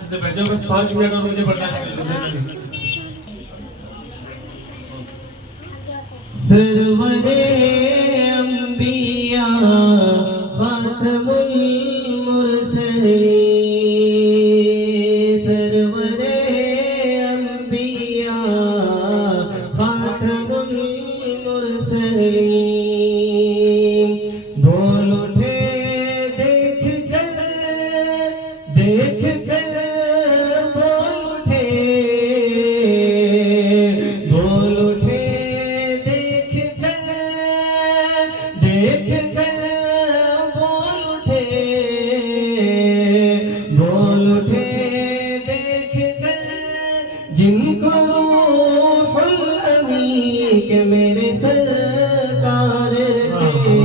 अच्छे से बैठ जाओ, बस 5 मिनट और मुझे बर्दाश्त कर लीजिए। सरवरे अंबिया खातमुल मुरसलीन, सरवरे अंबिया खातमुल मुरसलीन, बोल उठे देख कर बोल उठे, बोल उठे देख कर बोल उठे, बोल उठे देख कर जिनको रूहुल अमी के मेरे सरकार के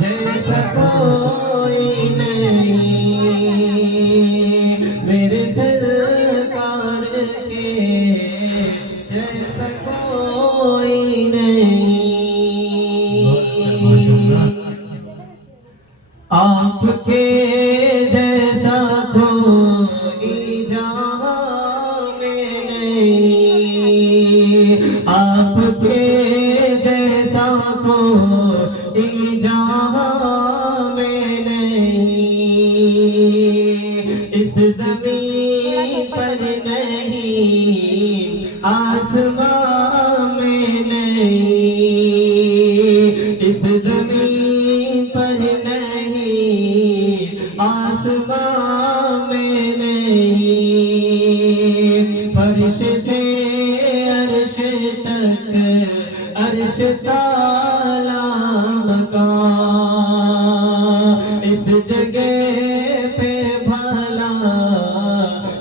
जैसा कोई नहीं, मेरे सरकार के जैसा कोई नहीं, आपके जैसा कोई जहां में नहीं, आपके जैसा कोई जहां में नहीं, इस ज़मीन पर नहीं आसमां में नहीं, इस ज़मीन पर नहीं आसमां में नहीं, फर्श से अर्श तक अर्श ताला मकान, इस जगह पे भला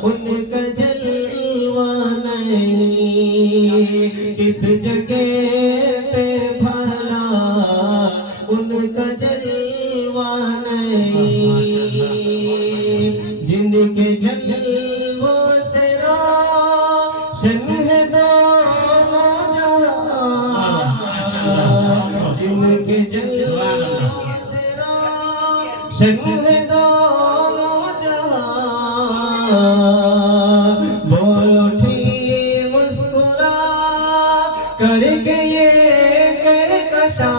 उनका जलवा नहीं, किस जगह पे भला उनका जलवा नहीं, जिनके जलवों से रोशन है दोनों जहां, जिनके जलवों से रोशन है दोनों जहां, बोल उठी मुस्कुरा करके ये कहकशा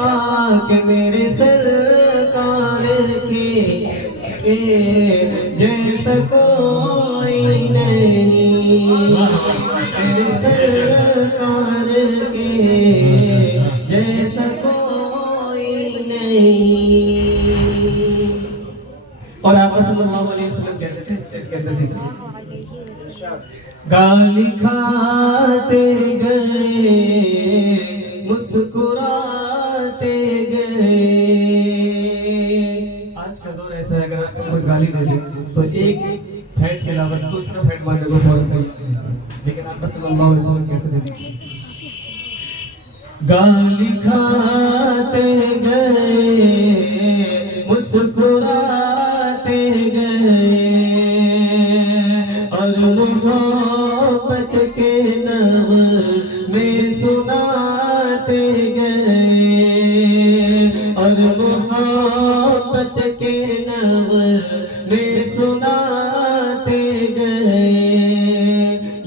कि मेरे सरकार के जैसा कोई नहीं, मेरे सरकार के जैसा कोई नहीं। और आप सल्लल्लाहु अलैहि वसल्लम कैसे थे इसके अंदर देखिए, गाली खाते गए मुस्कुराते गए, आज का दौर ऐसा है, अगर आपको कोई गाली दे दे तो एक फैट के अलावा दूसरा फैट मारने को बहुत है, लेकिन आप सल्लल्लाहु अलैहि वसल्लम कैसे देते, गाली खाते गए मुस्कुराते गए, और मोहब्बत के नग़मे सुनाते गए, और मोहब्बत के नग़मे सुनाते गए,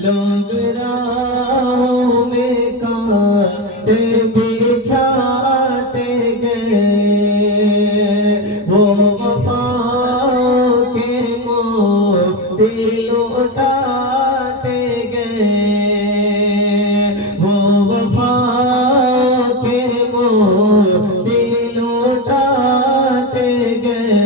लोग राहों में कांटे बिछाते गए, वो वफ़ाओं के मोती लौटाते गए, वो वफ़ाओं के मोती लौटाते गए,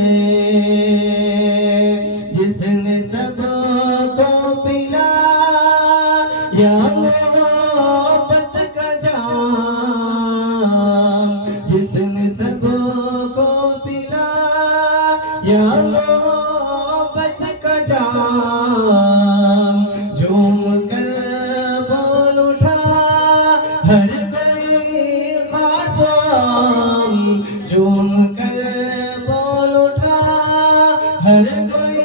जिसने सबको पिलाया मोहब्बत का जाम, जिसने सबको पिलाया मोहब्बत का जाम, झूम कर बोल उठा हर कोई खास आम, झूम कर बोल उठा हर कोई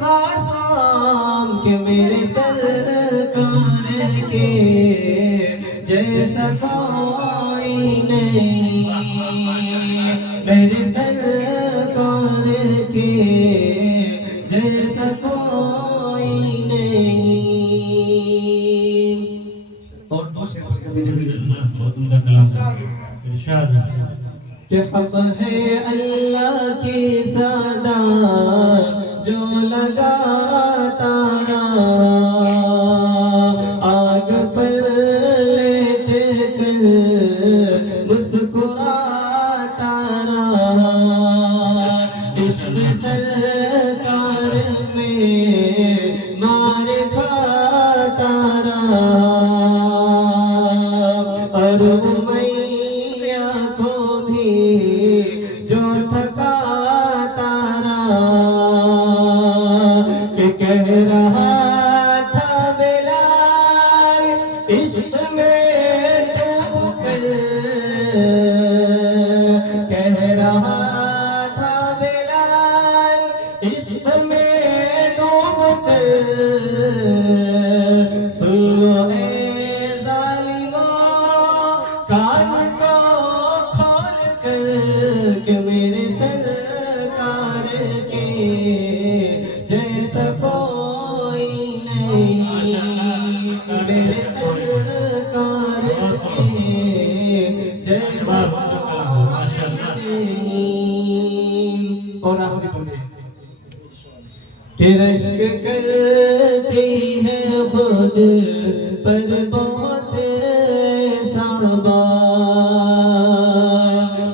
खास आम, कि मेरे सरकार के जैसा कोई नहीं, मेरे सरकार के जैसा कोई इरशाद कि हक है अल्लाह की सदा जो लगाता रहा, आग पर लेट कर मुस्कुराता रहा, इश्क सरकार में मार खाता रहा, और उमैया को भी जो थकाता रहा, कि कह रहा था बिलाल इश्क में डूब कर, कह रहा था बिलाल इश्क में डूब कर, सुन लो ए जालिमों कान को खोल कर, कि मेरे सरकार के जैसा कोई नहीं, मेरे सरकार के जैसा कोई नहीं। और आखिरी बोलिए कि रश्क करती है खुद पर बहुत साबा,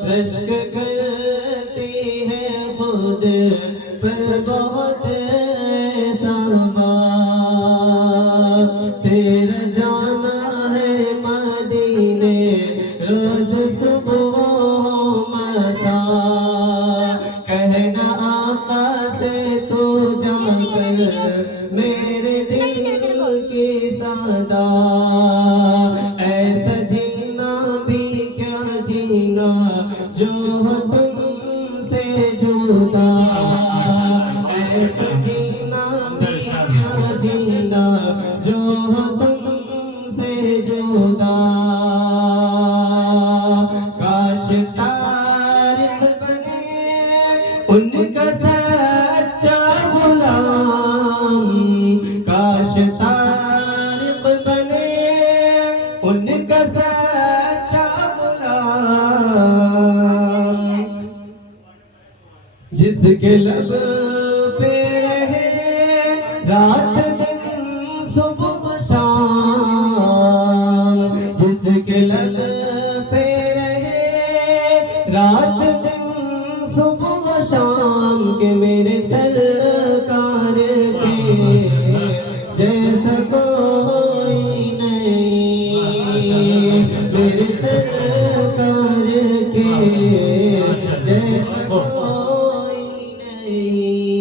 रश्क करती है खुद पर बहुत साबा, फिर जाना है मदीने रोज सुबह मसा, कहना आका से तू जाकर मेरे दिल की सदा, ऐसा जीना भी क्या जीना जो हो तुमसे जुदा, ऐसा जीना भी क्या जीना जो हो तुमसे जुदा, काश तारीख बने उनका सच्चा गुलाम, काश तारीख बने उनका सच्चा गुलाम, जिसके लब पे रहे रात दिन सुबह शाम, जिसके लब पे रहे रात दिन सुबह शाम, के मेरे सरकार के जैसा कोई नहीं, मेरे सरकार के जैसा कोई नहीं।